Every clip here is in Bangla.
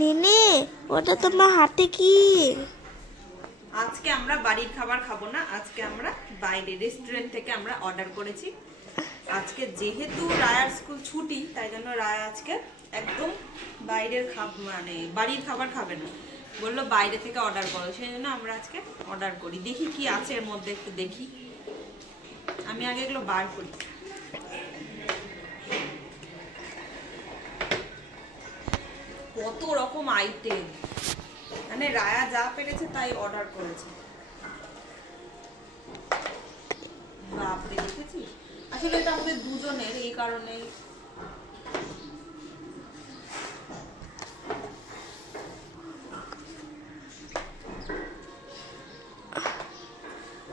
নেনে ওটা তোমার হাতে কি? আজকে আমরা বাড়ির খাবার খাবো না, আজকে আমরা বাইরে রেস্টুরেন্ট থেকে আমরা অর্ডার করেছি। আজকে যেহেতু রায়ার স্কুল ছুটি, তাই জন্য রায়া আজকে একদম বাইরের বাড়ির খাবার খাবে না, বললো বাইরে থেকে অর্ডার করো, সেই জন্য আমরা আজকে অর্ডার করি। দেখি কি আছে এর মধ্যে, একটু দেখি। আমি আগে এগুলো বার করি। কত রকম আইটেম, মানে রায়া যা পেরেছে তাই অর্ডার করেছে। বাপরে, দেখেছিস? আসলে এটা আমাদের দুজনের, এই কারণেই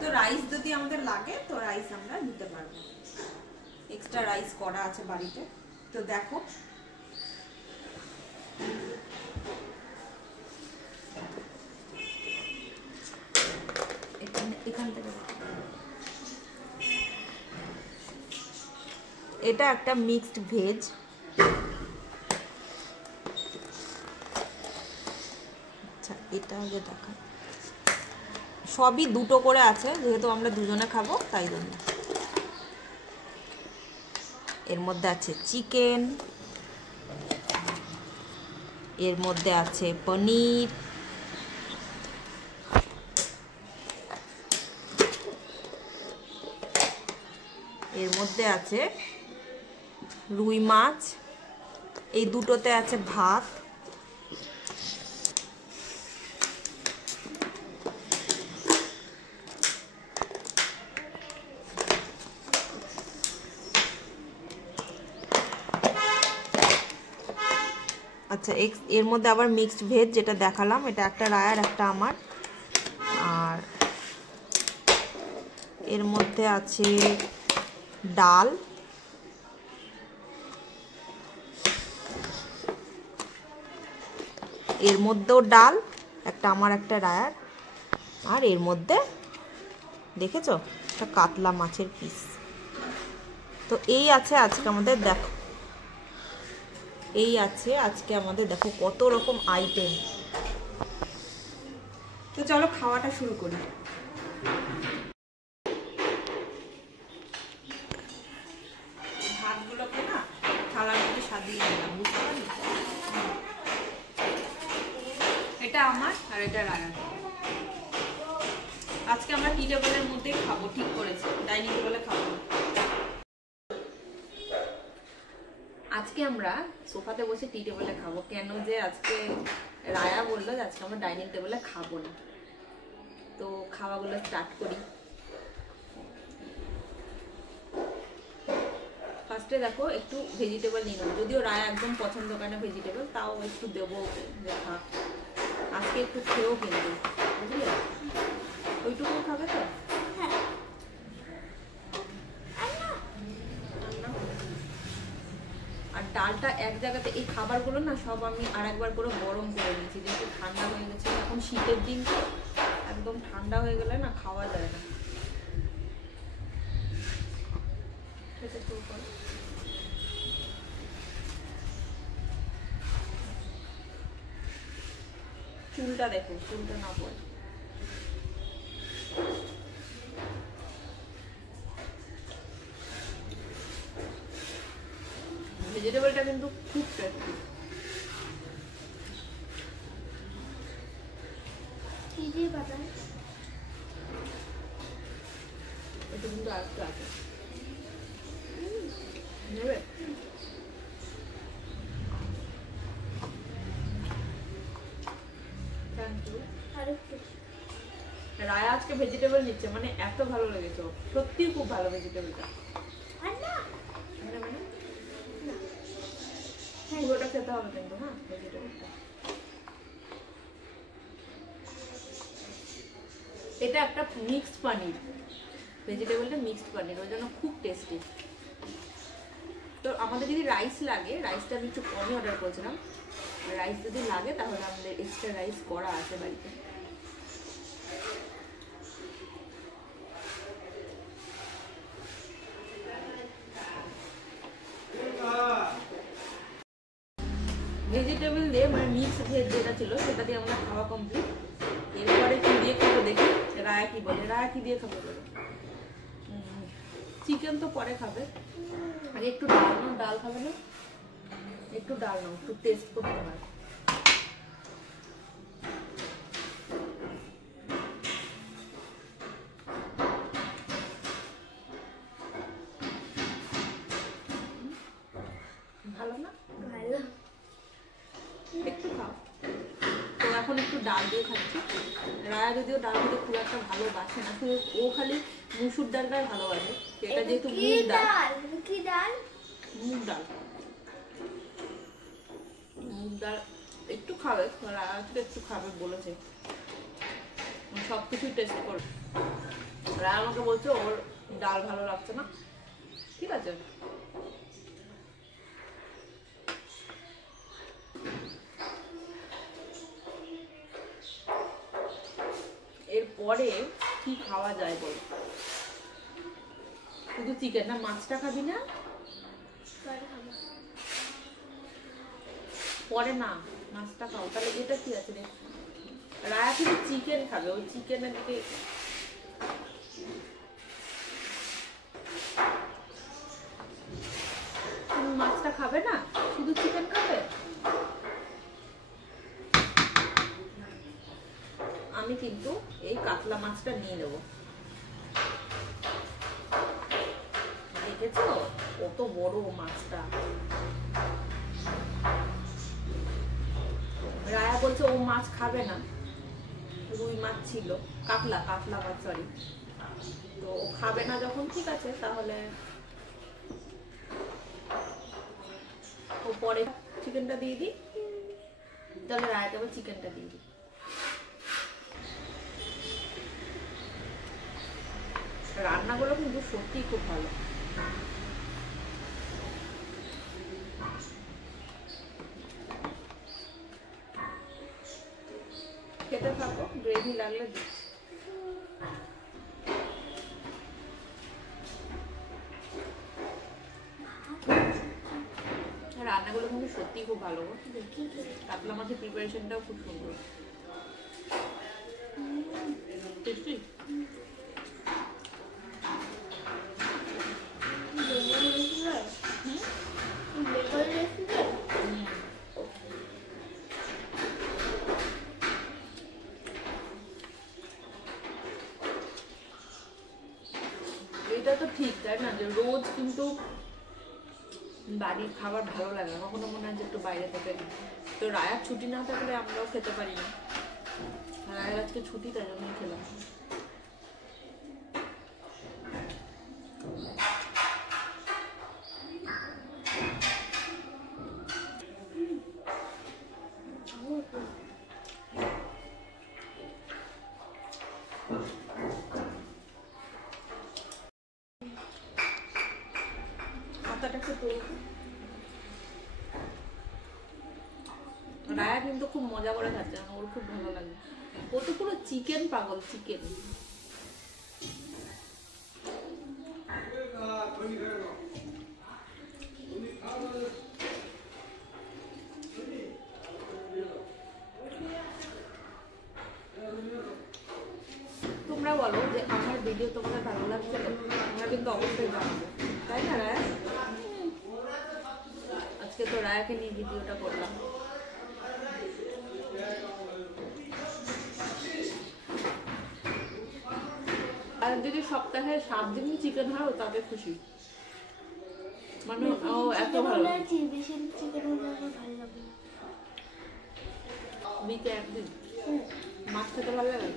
তো রাইস যদি আমাদের লাগে তো রাইস আমরা নিতে পারবো, এক্সট্রা রাইস করা আছে বাড়িতে। তো দেখো এখান থেকে, এটা একটা মিক্সড ভেজ। আচ্ছা, এটা আগে দেখা, সবই দুটো করে আছে, যেহেতু আমরা দুজনে খাবো তাই জন্য। এর মধ্যে আছে চিকেন, এর মধ্যে আছে পনির, এর মধ্যে আছে রুই মাছ, এই দুটোতে আছে ভাত, আচ্ছা এর মধ্যে আবার মিক্সড ভেজ যেটা দেখালাম, এটা একটা রায়ার একটা আমার। আর এর মধ্যে আছে ডাল, এর মধ্যেও ডাল, একটা আমার একটা রায়ার। আর এর মধ্যে দেখেছো একটা কাতলা মাছের পিস। তো এই আছে আজকে আমাদের, দেখো এই আছে আজকে আমাদের, দেখো কত রকম আইটেম। তো চলো খাওয়াটা শুরু করি। ভাতগুলোকে না থালার মধ্যে সাজিয়ে নিলাম, বুঝতে পারলি? এটা আমার আর এটা রায়ার। আজকে আমরা টি টেবিলের মধ্যেই খাবো, ঠিক করেছি, ডাইনিং টেবিলে খাবো। আজকে আমরা সোফাতে বসে টি টেবিলে খাবো। কেন যে আজকে রায়া বললো যে আজকে আমরা ডাইনিং টেবিলে খাবো না। তো খাওয়াগুলো স্টার্ট করি। ফার্স্টে দেখো একটু ভেজিটেবল নিলাম, যদিও রায়া একদম পছন্দ করে না ভেজিটেবল, তাও একটু দেবো দেখা, আজকে একটু খেয়েও কিন্তু, বুঝলি? ওইটুকু খাবে তো? আর ডালটা এক জায়গাতে, এই খাবারগুলো না সব আমি আর একবার করে গরম করে নিয়েছি, যেহেতু ঠান্ডা হয়ে গেছে। এখন শীতের দিন তো একদম ঠান্ডা হয়ে গেলে না খাওয়া যায় না। খেতে শুরু করো। চুলটা দেখো, চুলটা না পড়ে। ভেজিটেবলটা কিন্তু খুব টেস্টি। এটা কিন্তু আরেকটু আছে, নেবে? রায়া আজকে ভেজিটেবল নিচ্ছে, মানে এত ভালো লেগেছে, সত্যি খুব ভালো ভেজিটেবলটা। পুরোটা খেতে হবে কিন্তু, হ্যাঁ ভেজিটেবলটা। এটা একটা মিক্সড পানির, ভেজিটেবলটা মিক্সড পানির, ওই জন্য খুব টেস্টি। তো আমাদের যদি রাইস লাগে, রাইসটা আমি একটু কমই অর্ডার করেছিলাম, রাইস যদি লাগে তাহলে আমাদের এক্সট্রা রাইস করা আছে বাড়িতে। ভেজিটেবল দিয়ে মানে মিক্স ভেজ যেটা ছিল সেটা দিয়ে আমরা খাওয়া কমপ্লিট। এরপরে কি দিয়ে খাবো দেখি, রায়া কি বলে। রায়া কি দিয়ে খাবো বলো? চিকেন তো পরে খাবে, আগে একটু ডাল নাও। ডাল খাবে না? একটু ডাল নাও, একটু টেস্ট করতে হয়। ভালো না? ভালো। একটু খাও। তো এখন একটু ডাল দিয়ে খাচ্ছি। রায়া যদিও ডাল খেতে খুব একটা ভালোবাসে না, শুধু ও খালি মুসুর ডালটাই ভালোবাসে। এটা যেহেতু মুগ ডাল, কি ডাল? মুগ ডাল, মুগ ডাল একটু খাবে। রায়া একটু খাবে বলেছে, সবকিছুই টেস্ট করবে। রায়া আমাকে বলছে ওর ডাল ভালো লাগছে না। ঠিক আছে, এরপরে কি খাওয়া যায় বল? শুধু চিকেন না? মাছটা খাবি না? পরে না, মাছটা খাও। তাহলে এটা কি আছে রে? রায়া শুধু চিকেন খাবে, ওই চিকেনের দিকে। তুমি মাছটা খাবে না, শুধু চিকেন খাবে? আমি কিন্তু এই কাতলা মাছটা নিয়ে নেবো। দেখেছো কত বড় মাছটা? রায়া বলছে ও মাছ খাবে না, রুই মাছ ছিল, কাতলা মাছ, সরি। তো ও খাবে না যখন, ঠিক আছে তাহলে ও পরে চিকেনটা দিয়ে দিই। তাহলে রায়াকে আবার চিকেনটা দিয়ে দিই। রান্নাগুলো কিন্তু সত্যি খুব ভালো। খেতে থাকো, গ্রেভি লাগলে দিই। রান্নাগুলো কিন্তু সত্যি খুব ভালো। কাতলা মাছের প্রিপারেশনটাও খুব সুন্দর, টেস্টি। এটা তো ঠিক, তাই না, যে রোজ কিন্তু বাড়ির খাবার ভালো লাগে না, কখনো মনে হয় যে একটু বাইরে থেকে। তো রায়ার ছুটি না থাকলে আমরাও খেতে পারি না। রায়ার আজকে ছুটি, তাই জন্যই খেলাম। রায়া কিন্তু খুব মজা করে খাচ্ছে, ওর খুব ভালো লাগে। ও তো পুরো চিকেন পাগল, চিকেন। তোমরা বলো যে আমার ভিডিও তোমাদের ভালো লাগছে? তোমরা কিন্তু অবশ্যই জানাবে, তাই না রায়া? আজকে তো রায়াকে নিয়ে ভিডিওটা করলাম। আর যদি সপ্তাহে 7 দিনই চিকেন হয় তাতে খুশি। মানে ও এত ভালো, উইকে একদিন মাছ খেতে ভালো লাগে।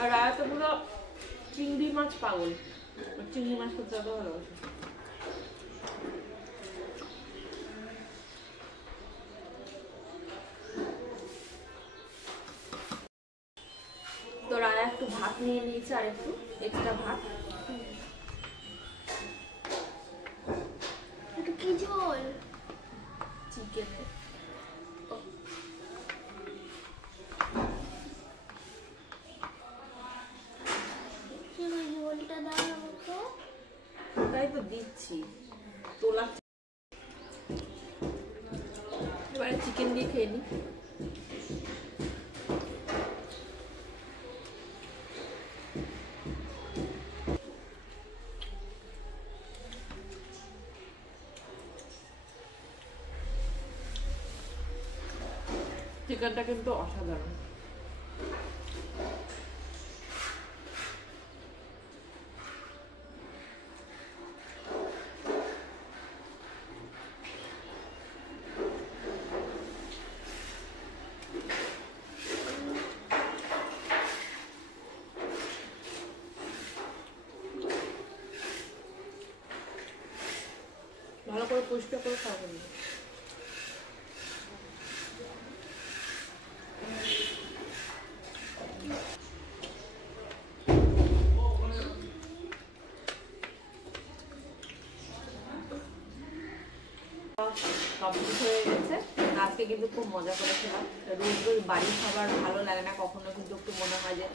আর রায়া তো পুরো চিংড়ি মাছ পাগল, চিংড়ি মাছ খেতে এত ভালোবাসে। তো রায়া একটু ভাত নিয়ে নিয়েছে, আর একটু এক্সট্রা ভাত। কি ঝোল? চিকেনের। ঝোলটা দাও আমাকে। তাই তো দিচ্ছি, তোলা। চিকেন দিয়ে খেয়ে নিই। চিকেনটা কিন্তু অসাধারণ। ভালো করে পরিষ্কার করে খাওয়া হবে। কমপ্লিট হয়ে গেছে। আজকে কিন্তু খুব মজা করেছিলাম। রোজ রোজ বাড়ির খাবার ভালো লাগে না, কখনো কিন্তু একটু মনে হয় যে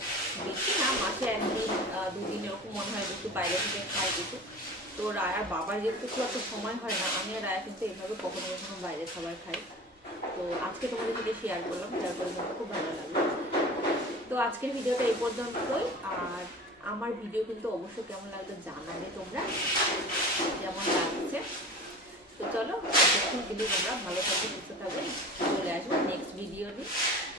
বেশি না, মাসে একদিন দুদিন এরকম মনে হয় একটু বাইরে থেকে খাই কিছু। তো রায়ার বাবার যেহেতু খুব একটা সময় হয় না, আমি আর রায়া কিন্তু এইভাবে কখনো কখনো বাইরের খাবার খাই। তো আজকে তোমাদের সাথে শেয়ার করলাম, শেয়ার করে কিন্তু খুব ভালো লাগলো। তো আজকের ভিডিওটা এই পর্যন্তই। আর আমার ভিডিও কিন্তু অবশ্যই কেমন লাগলো জানাবে তোমরা, কেমন লাগছে। তো চলো, দেখুন, প্লিজ আমরা ভালো থাকবে, সুস্থ থাকবে, চলে আসবো নেক্সট ভিডিও নিয়ে।